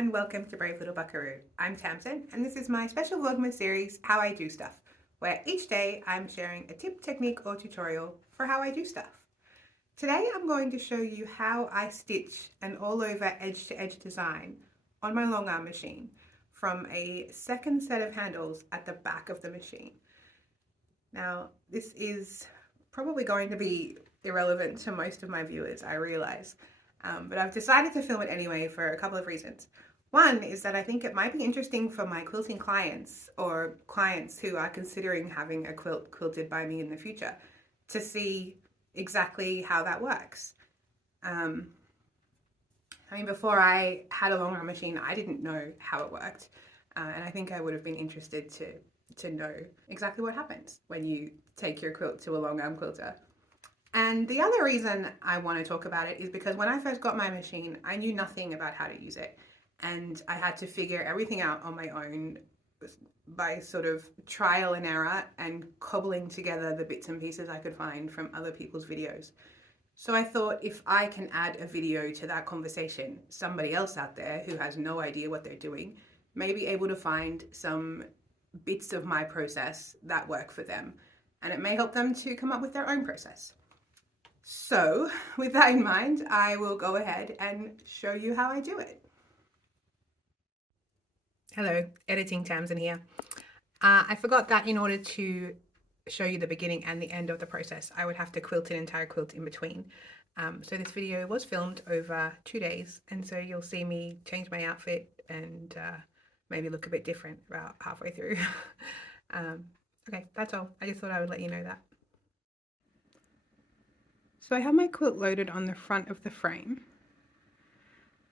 and welcome to Brave Little Buckaroo. I'm Tamsin and this is my special VLOGMAS series, How I Do Stuff, where each day I'm sharing a tip, technique or tutorial for how I do stuff. Today I'm going to show you how I stitch an all-over edge-to-edge design on my Longarm machine from a second set of handles at the back of the machine. Now this is probably going to be irrelevant to most of my viewers, I realise. But I've decided to film it anyway for a couple of reasons. One is that I think it might be interesting for my quilting clients or clients who are considering having a quilt quilted by me in the future to see exactly how that works. I mean, before I had a Longarm machine, I didn't know how it worked. And I think I would have been interested to know exactly what happens when you take your quilt to a Longarm quilter. And the other reason I want to talk about it is because when I first got my machine, I knew nothing about how to use it. And I had to figure everything out on my own by sort of trial and error and cobbling together the bits and pieces I could find from other people's videos. So I thought if I can add a video to that conversation, somebody else out there who has no idea what they're doing may be able to find some bits of my process that work for them. And it may help them to come up with their own process. So with that in mind, I will go ahead and show you how I do it. Hello, Editing Tamsin here. I forgot that in order to show you the beginning and the end of the process, I would have to quilt an entire quilt in between. So this video was filmed over 2 days, and so you'll see me change my outfit and maybe look a bit different about halfway through. Okay, that's all. I just thought I would let you know that. So I have my quilt loaded on the front of the frame,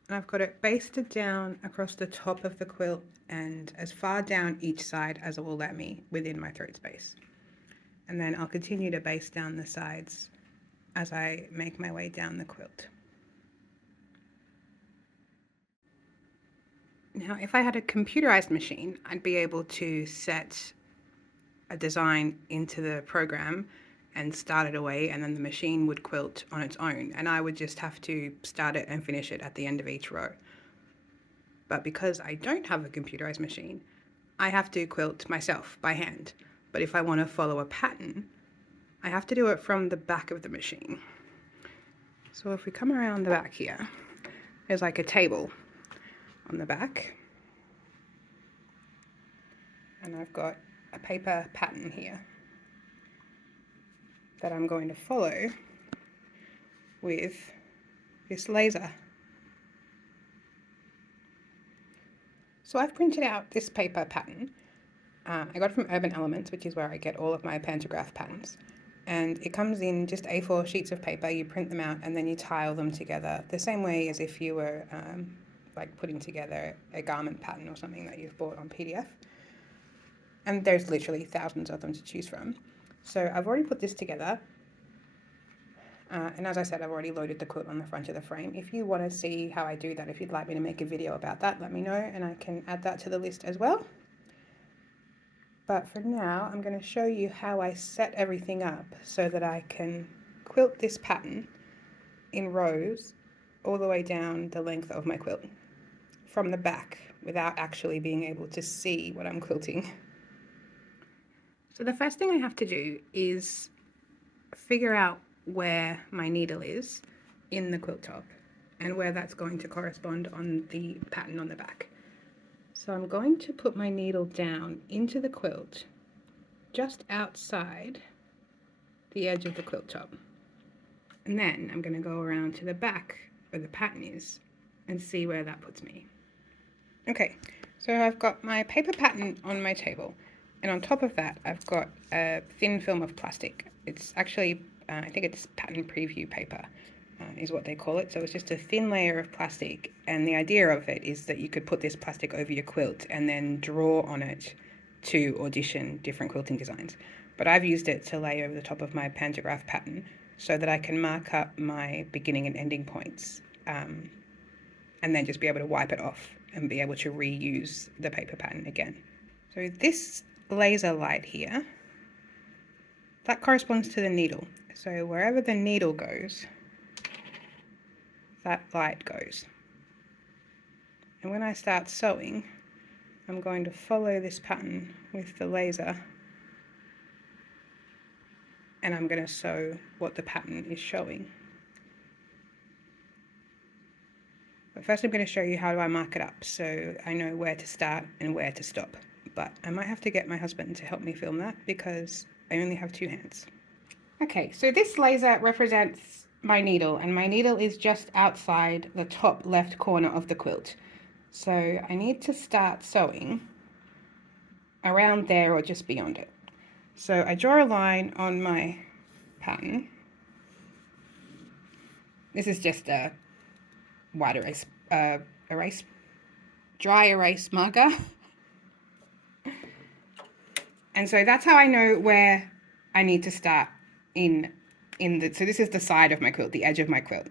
and I've got it basted down across the top of the quilt and as far down each side as it will let me within my throat space. And then I'll continue to baste down the sides as I make my way down the quilt. Now, if I had a computerized machine, I'd be able to set a design into the program and start it away, and then the machine would quilt on its own, and I would just have to start it and finish it at the end of each row. But because I don't have a computerized machine, I have to quilt myself by hand. But if I want to follow a pattern, I have to do it from the back of the machine. So if we come around the back here, there's like a table on the back, and I've got a paper pattern here that I'm going to follow with this laser. So I've printed out this paper pattern. I got it from Urban Elements, which is where I get all of my pantograph patterns. And it comes in just A4 sheets of paper, you print them out and then you tile them together the same way as if you were like putting together a garment pattern or something that you've bought on PDF. And there's literally thousands of them to choose from. So I've already put this together, and as I said, I've already loaded the quilt on the front of the frame. If you want to see how I do that, if you'd like me to make a video about that, let me know and I can add that to the list as well. But for now, I'm going to show you how I set everything up so that I can quilt this pattern in rows all the way down the length of my quilt from the back without actually being able to see what I'm quilting. So the first thing I have to do is figure out where my needle is in the quilt top and where that's going to correspond on the pattern on the back. So I'm going to put my needle down into the quilt just outside the edge of the quilt top. And then I'm going to go around to the back where the pattern is and see where that puts me. Okay, so I've got my paper pattern on my table. And on top of that, I've got a thin film of plastic. It's actually, I think it's pattern preview paper is what they call it. So it's just a thin layer of plastic. And the idea of it is that you could put this plastic over your quilt and then draw on it to audition different quilting designs. But I've used it to lay over the top of my pantograph pattern so that I can mark up my beginning and ending points and then just be able to wipe it off and be able to reuse the paper pattern again. So this laser light here, that corresponds to the needle. So wherever the needle goes, that light goes. And when I start sewing, I'm going to follow this pattern with the laser, and I'm going to sew what the pattern is showing. But first I'm going to show you how do I mark it up so I know where to start and where to stop. But I might have to get my husband to help me film that because I only have 2 hands. Okay, so this laser represents my needle, and my needle is just outside the top left corner of the quilt. So I need to start sewing around there or just beyond it. So I draw a line on my pattern. This is just a white dry erase marker. And so that's how I know where I need to start so this is the side of my quilt, the edge of my quilt.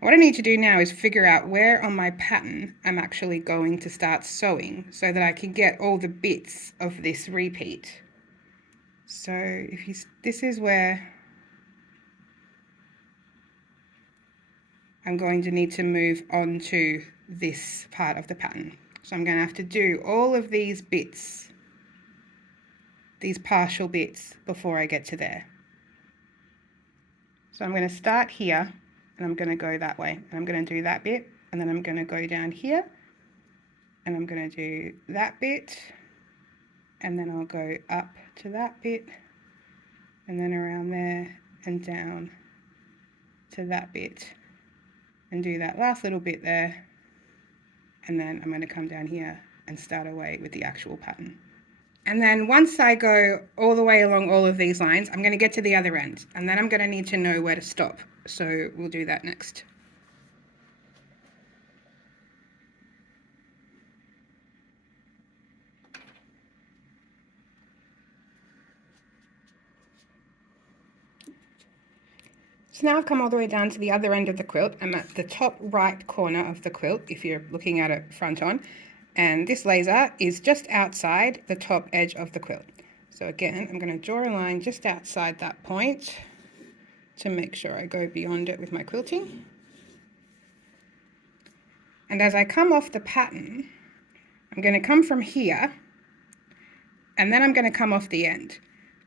What I need to do now is figure out where on my pattern I'm actually going to start sewing so that I can get all the bits of this repeat. So this is where I'm going to need to move on to this part of the pattern. So I'm going to have to do all of these bits, these partial bits, before I get to there. So I'm going to start here and I'm going to go that way. And I'm going to do that bit, and then I'm going to go down here and I'm going to do that bit, and then I'll go up to that bit, and then around there and down to that bit, and do that last little bit there, and then I'm going to come down here and start away with the actual pattern. And then once I go all the way along all of these lines, I'm going to get to the other end, and then I'm going to need to know where to stop. So we'll do that next. So now I've come all the way down to the other end of the quilt. I'm at the top right corner of the quilt, if you're looking at it front on. And this laser is just outside the top edge of the quilt. So again, I'm going to draw a line just outside that point to make sure I go beyond it with my quilting. And as I come off the pattern, I'm going to come from here, and then I'm going to come off the end.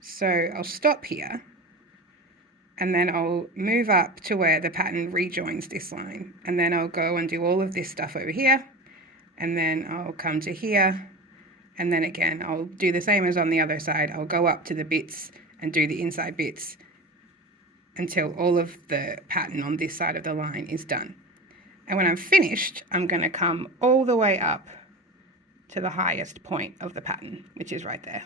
So I'll stop here, and then I'll move up to where the pattern rejoins this line, and then I'll go and do all of this stuff over here, and then I'll come to here, and then again I'll do the same as on the other side. I'll go up to the bits and do the inside bits until all of the pattern on this side of the line is done. And when I'm finished, I'm going to come all the way up to the highest point of the pattern, which is right there.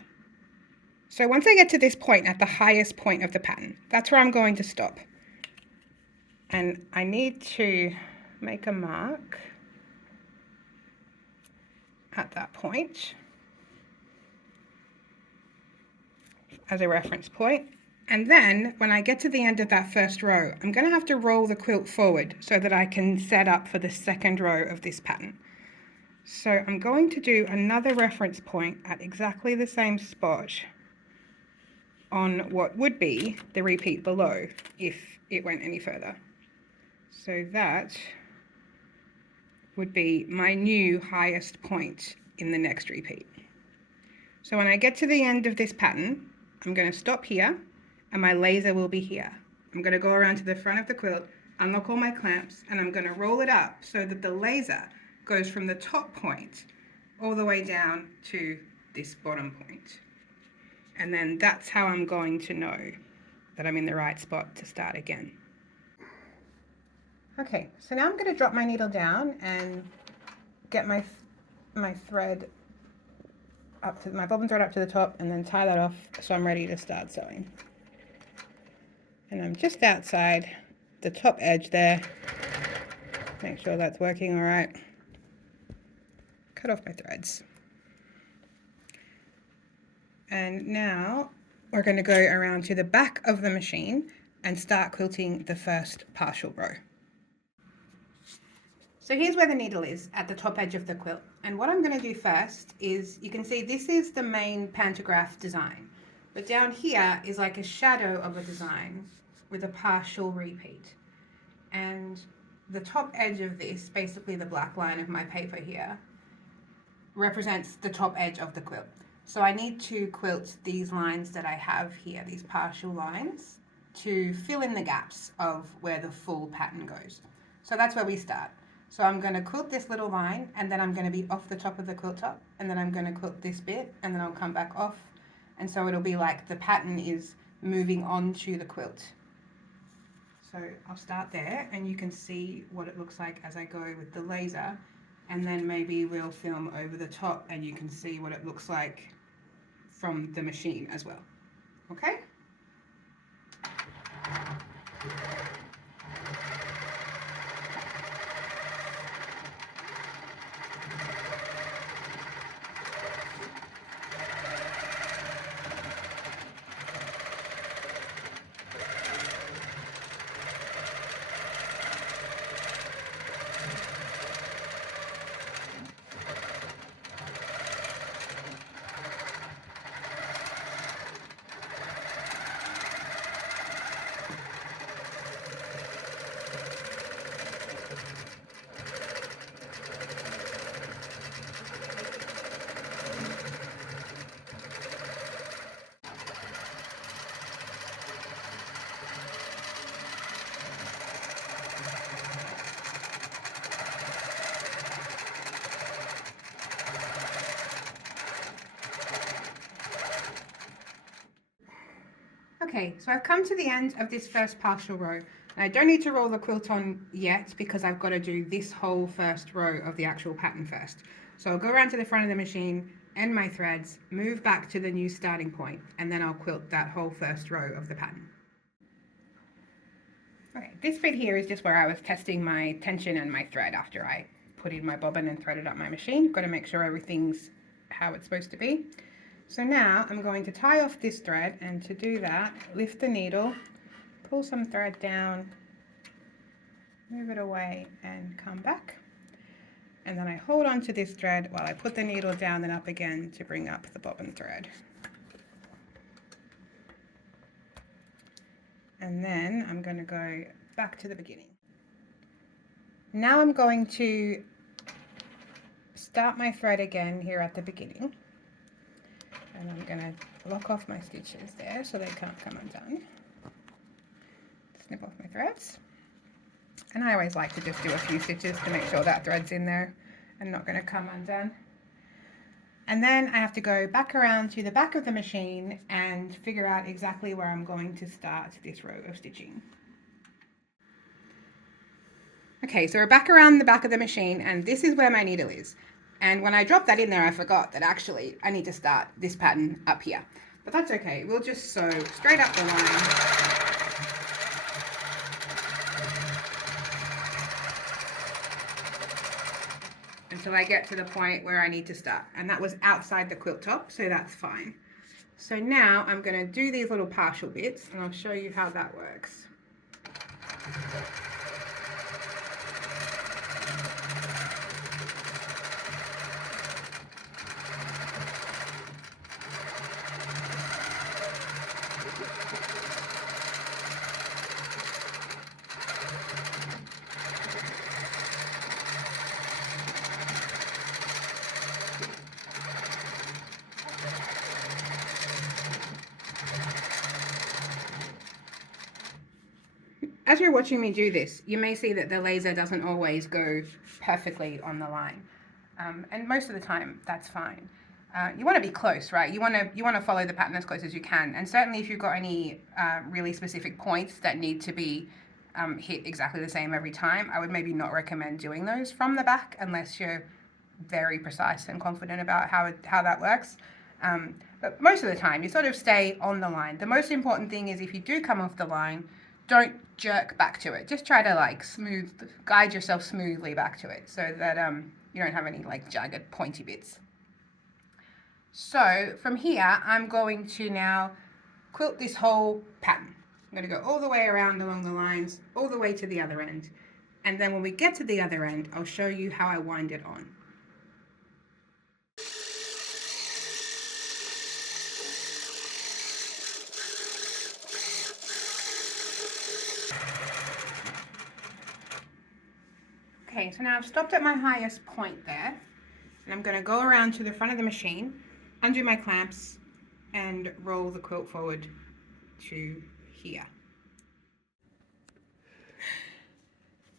So once I get to this point, at the highest point of the pattern, that's where I'm going to stop. And I need to make a mark at that point as a reference point. And then when I get to the end of that first row, I'm going to have to roll the quilt forward so that I can set up for the second row of this pattern. So I'm going to do another reference point at exactly the same spot on what would be the repeat below if it went any further. So that would be my new highest point in the next repeat. So when I get to the end of this pattern, I'm going to stop here, and my laser will be here. I'm going to go around to the front of the quilt, unlock all my clamps, and I'm going to roll it up so that the laser goes from the top point all the way down to this bottom point. And then that's how I'm going to know that I'm in the right spot to start again. Okay, so now I'm going to drop my needle down and get my thread up to my bobbin thread up to the top, and then tie that off so I'm ready to start sewing. And I'm just outside the top edge there. Make sure that's working all right. Cut off my threads. And now we're going to go around to the back of the machine and start quilting the first partial row. So here's where the needle is, at the top edge of the quilt. And what I'm going to do first is, you can see this is the main pantograph design. But down here is like a shadow of a design with a partial repeat. And the top edge of this, basically the black line of my paper here, represents the top edge of the quilt. So I need to quilt these lines that I have here, these partial lines, to fill in the gaps of where the full pattern goes. So that's where we start. So I'm going to quilt this little line, and then I'm going to be off the top of the quilt top, and then I'm going to quilt this bit, and then I'll come back off. And so it'll be like the pattern is moving onto the quilt. So I'll start there, and you can see what it looks like as I go with the laser, and then maybe we'll film over the top and you can see what it looks like from the machine as well. Okay? Okay, so I've come to the end of this first partial row. I don't need to roll the quilt on yet because I've got to do this whole first row of the actual pattern first. So I'll go around to the front of the machine, end my threads, move back to the new starting point, and then I'll quilt that whole first row of the pattern. Okay, this bit here is just where I was testing my tension and my thread after I put in my bobbin and threaded up my machine. Got to make sure everything's how it's supposed to be. So now I'm going to tie off this thread, and to do that, lift the needle, pull some thread down, move it away and come back. And then I hold on to this thread while I put the needle down and up again to bring up the bobbin thread. And then I'm going to go back to the beginning. Now I'm going to start my thread again here at the beginning. And I'm going to lock off my stitches there so they can't come undone. Snip off my threads. And I always like to just do a few stitches to make sure that thread's in there and not going to come undone. And then I have to go back around to the back of the machine and figure out exactly where I'm going to start this row of stitching. Okay, so we're back around the back of the machine, and this is where my needle is. And when I dropped that in there, I forgot that actually I need to start this pattern up here. But that's okay, we'll just sew straight up the line. Until I get to the point where I need to start. And that was outside the quilt top, so that's fine. So now I'm going to do these little partial bits, and I'll show you how that works. As you're watching me do this, you may see that the laser doesn't always go perfectly on the line, and most of the time that's fine. You want to be close, right? You want to follow the pattern as close as you can, and certainly if you've got any really specific points that need to be hit exactly the same every time, I would maybe not recommend doing those from the back unless you're very precise and confident about how that works. But most of the time, you sort of stay on the line. The most important thing is if you do come off the line, don't jerk back to it. Just try to like guide yourself smoothly back to it so that you don't have any like jagged pointy bits. So from here, I'm going to now quilt this whole pattern. I'm going to go all the way around along the lines, all the way to the other end. And then when we get to the other end, I'll show you how I wind it on. Okay, so now I've stopped at my highest point there, and I'm going to go around to the front of the machine, undo my clamps, and roll the quilt forward to here.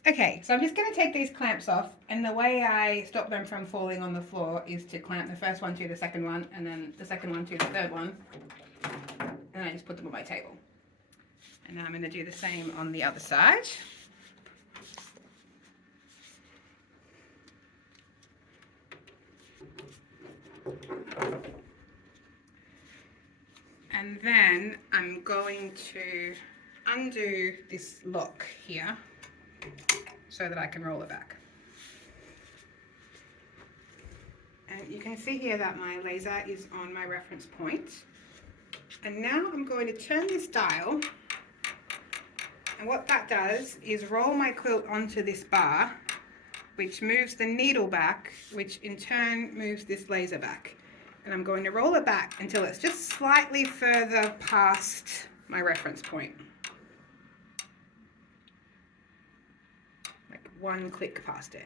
Okay, so I'm just going to take these clamps off, and the way I stop them from falling on the floor is to clamp the first one to the second one, and then the second one to the third one, and then I just put them on my table. And now I'm going to do the same on the other side. And then I'm going to undo this lock here so that I can roll it back. And you can see here that my laser is on my reference point. And now I'm going to turn this dial, and what that does is roll my quilt onto this bar, which moves the needle back, which in turn moves this laser back. And I'm going to roll it back until it's just slightly further past my reference point. Like one click past it.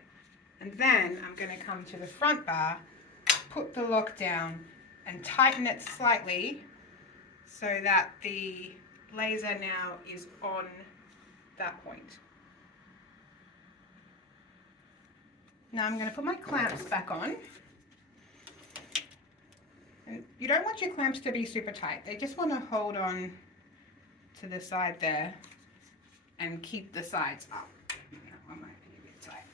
And then I'm going to come to the front bar, put the lock down, and tighten it slightly so that the laser now is on that point. Now I'm going to put my clamps back on. And you don't want your clamps to be super tight. They just want to hold on to the side there and keep the sides up. That one might be a bit tight.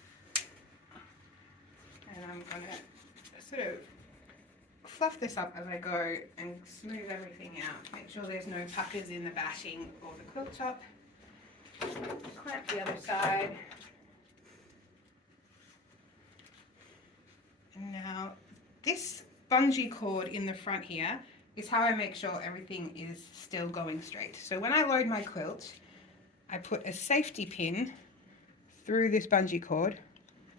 And I'm going to sort of fluff this up as I go and smooth everything out. Make sure there's no puckers in the bashing or the quilt top. Clamp the other side. And now this bungee cord in the front here is how I make sure everything is still going straight. So when I load my quilt, I put a safety pin through this bungee cord.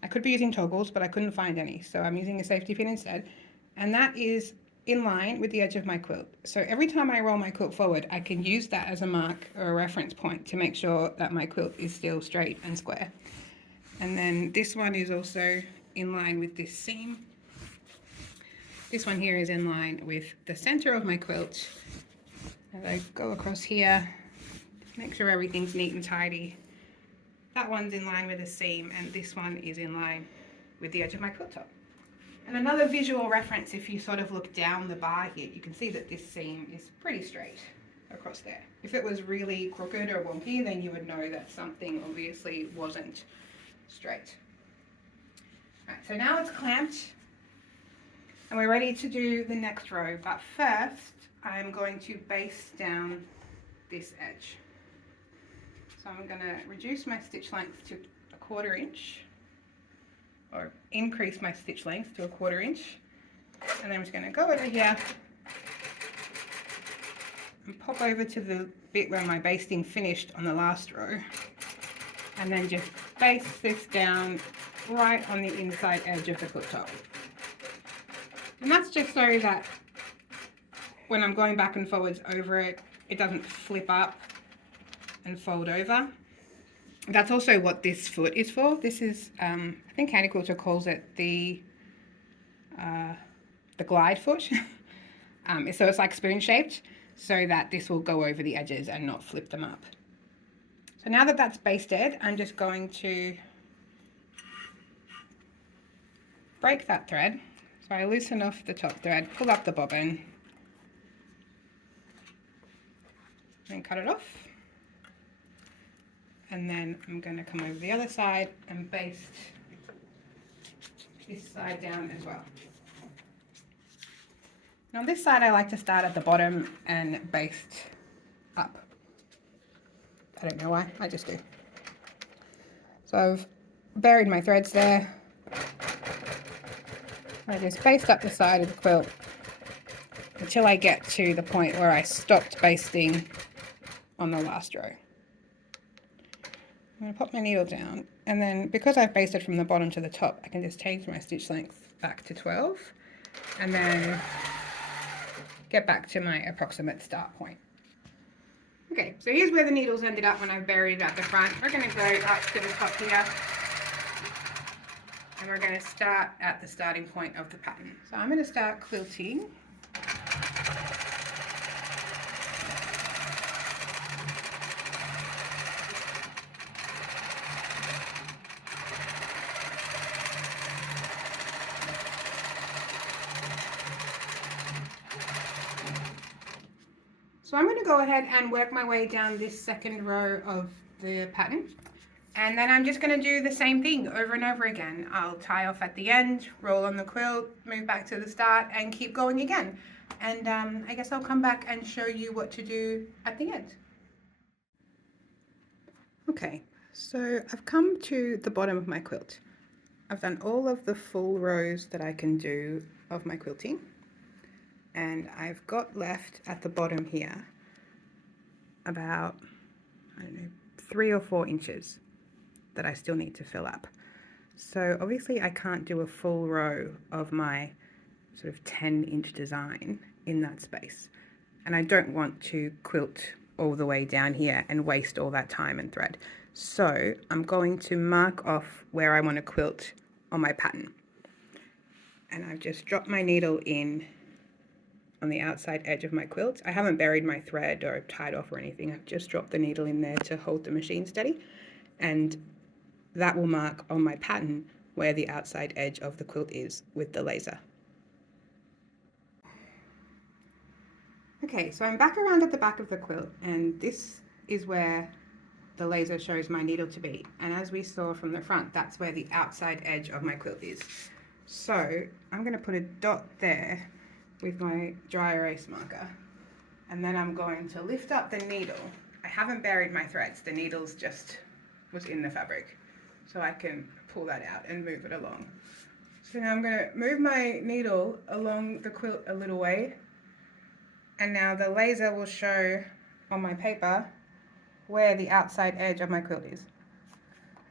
I could be using toggles, but I couldn't find any, so I'm using a safety pin instead. And that is in line with the edge of my quilt. So every time I roll my quilt forward, I can use that as a mark or a reference point to make sure that my quilt is still straight and square. And then this one is also in line with this seam. This one here is in line with the center of my quilt. As I go across here, make sure everything's neat and tidy. That one's in line with the seam, and this one is in line with the edge of my quilt top. And another visual reference, if you sort of look down the bar here, you can see that this seam is pretty straight across there. If it was really crooked or wonky, then you would know that something obviously wasn't straight. Right, so now it's clamped, and we're ready to do the next row, but first I'm going to baste down this edge. So I'm going to reduce my stitch length to 1/4 inch, or increase my stitch length to 1/4 inch, and then I'm just going to go over here and pop over to the bit where my basting finished on the last row, and then just baste this down right on the inside edge of the quilt top. And that's just so that when I'm going back and forwards over it, it doesn't flip up and fold over. That's also what this foot is for. This is, I think Handiquilter calls it the glide foot. So it's like spoon shaped, so that this will go over the edges and not flip them up. So now that that's basted, I'm just going to break that thread. So I loosen off the top thread, pull up the bobbin, and cut it off. And then I'm going to come over the other side and baste this side down as well. Now on this side I like to start at the bottom and baste up. I don't know why, I just do. So I've buried my threads there. I just baste up the side of the quilt until I get to the point where I stopped basting on the last row. I'm going to pop my needle down, and then because I've basted from the bottom to the top, I can just change my stitch length back to 12 and then get back to my approximate start point. Okay, so here's where the needles ended up when I buried it at the front. We're going to go up to the top here and we're going to start at the starting point of the pattern. So I'm going to start quilting. So I'm going to go ahead and work my way down this second row of the pattern, and then I'm just going to do the same thing over and over again. I'll tie off at the end, roll on the quilt, move back to the start, and keep going again. And I guess I'll come back and show you what to do at the end. Okay, so I've come to the bottom of my quilt. I've done all of the full rows that I can do of my quilting, and I've got left at the bottom here about, I don't know, 3 or 4 inches that I still need to fill up. So obviously I can't do a full row of my sort of 10-inch design in that space, and I don't want to quilt all the way down here and waste all that time and thread. So I'm going to mark off where I want to quilt on my pattern, and I've just dropped my needle in on the outside edge of my quilt. I haven't buried my thread or tied off or anything. I've just dropped the needle in there to hold the machine steady, and that will mark on my pattern where the outside edge of the quilt is with the laser. Okay, so I'm back around at the back of the quilt, and this is where the laser shows my needle to be. And as we saw from the front, that's where the outside edge of my quilt is. So I'm going to put a dot there with my dry erase marker, and then I'm going to lift up the needle. I haven't buried my threads, the needle's just was in the fabric, so I can pull that out and move it along. So now I'm going to move my needle along the quilt a little way, and now the laser will show on my paper where the outside edge of my quilt is.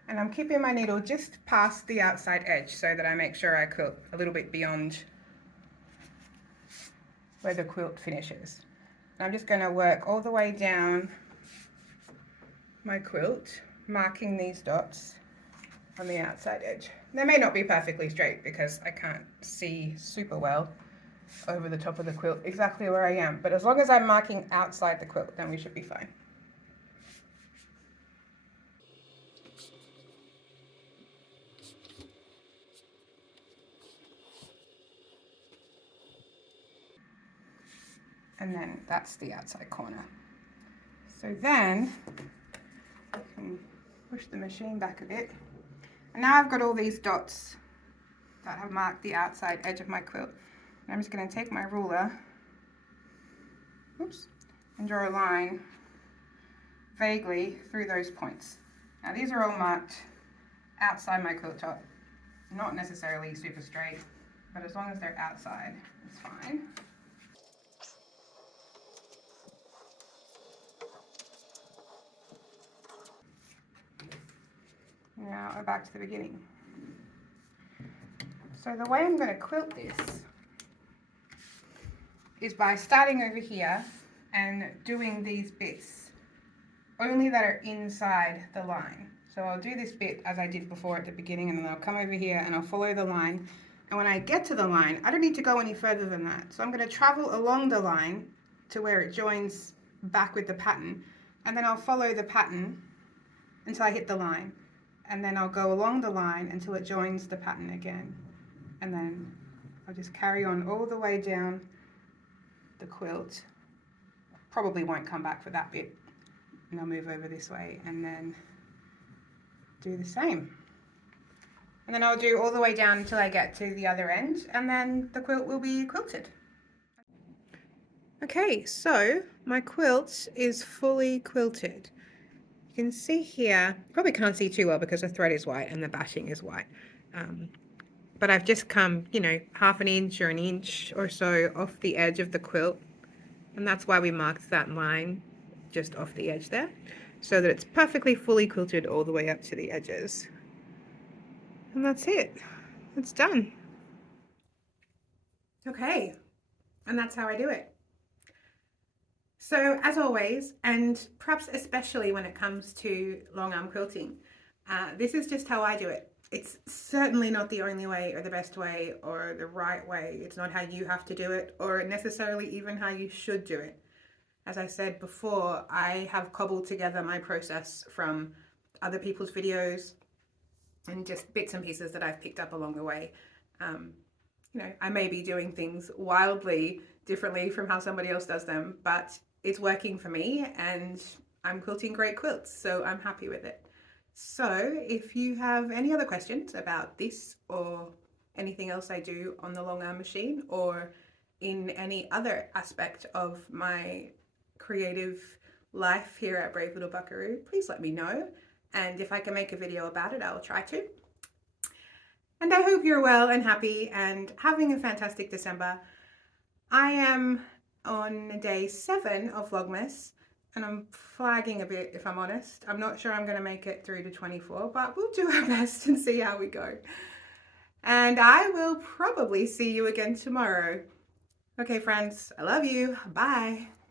And I'm keeping my needle just past the outside edge so that I make sure I quilt a little bit beyond where the quilt finishes. And I'm just going to work all the way down my quilt, marking these dots on the outside edge. They may not be perfectly straight because I can't see super well over the top of the quilt exactly where I am, but as long as I'm marking outside the quilt, then we should be fine. And then that's the outside corner. So then I can push the machine back a bit. And now I've got all these dots that have marked the outside edge of my quilt. And I'm just going to take my ruler, oops, and draw a line vaguely through those points. Now these are all marked outside my quilt top. Not necessarily super straight, but as long as they're outside, it's fine. Now we're back to the beginning. So the way I'm going to quilt this is by starting over here and doing these bits only that are inside the line. So I'll do this bit as I did before at the beginning, and then I'll come over here and I'll follow the line. And when I get to the line, I don't need to go any further than that. So I'm going to travel along the line to where it joins back with the pattern, and then I'll follow the pattern until I hit the line. And then I'll go along the line until it joins the pattern again. And then I'll just carry on all the way down the quilt. Probably won't come back for that bit. And I'll move over this way and then do the same. And then I'll do all the way down until I get to the other end, and then the quilt will be quilted. Okay, so my quilt is fully quilted. You can see here, probably can't see too well because the thread is white and the bashing is white. But I've just come, you know, half an inch or an inch or so off the edge of the quilt. And that's why we marked that line just off the edge there, so that it's perfectly fully quilted all the way up to the edges. And that's it. It's done. Okay, and that's how I do it. So as always, and perhaps especially when it comes to long arm quilting, this is just how I do it. It's certainly not the only way or the best way or the right way. It's not how you have to do it or necessarily even how you should do it. As I said before, I have cobbled together my process from other people's videos and just bits and pieces that I've picked up along the way. You know, I may be doing things wildly differently from how somebody else does them, but it's working for me and I'm quilting great quilts, so I'm happy with it. So if you have any other questions about this or anything else I do on the Longarm machine or in any other aspect of my creative life here at Brave Little Buckaroo, please let me know. And if I can make a video about it, I'll try to. And I hope you're well and happy and having a fantastic December. I am on day 7 of Vlogmas and I'm flagging a bit, if I'm honest. I'm not sure I'm going to make it through to 24, but we'll do our best and see how we go. And I will probably see you again tomorrow. Okay, friends, I love you. Bye.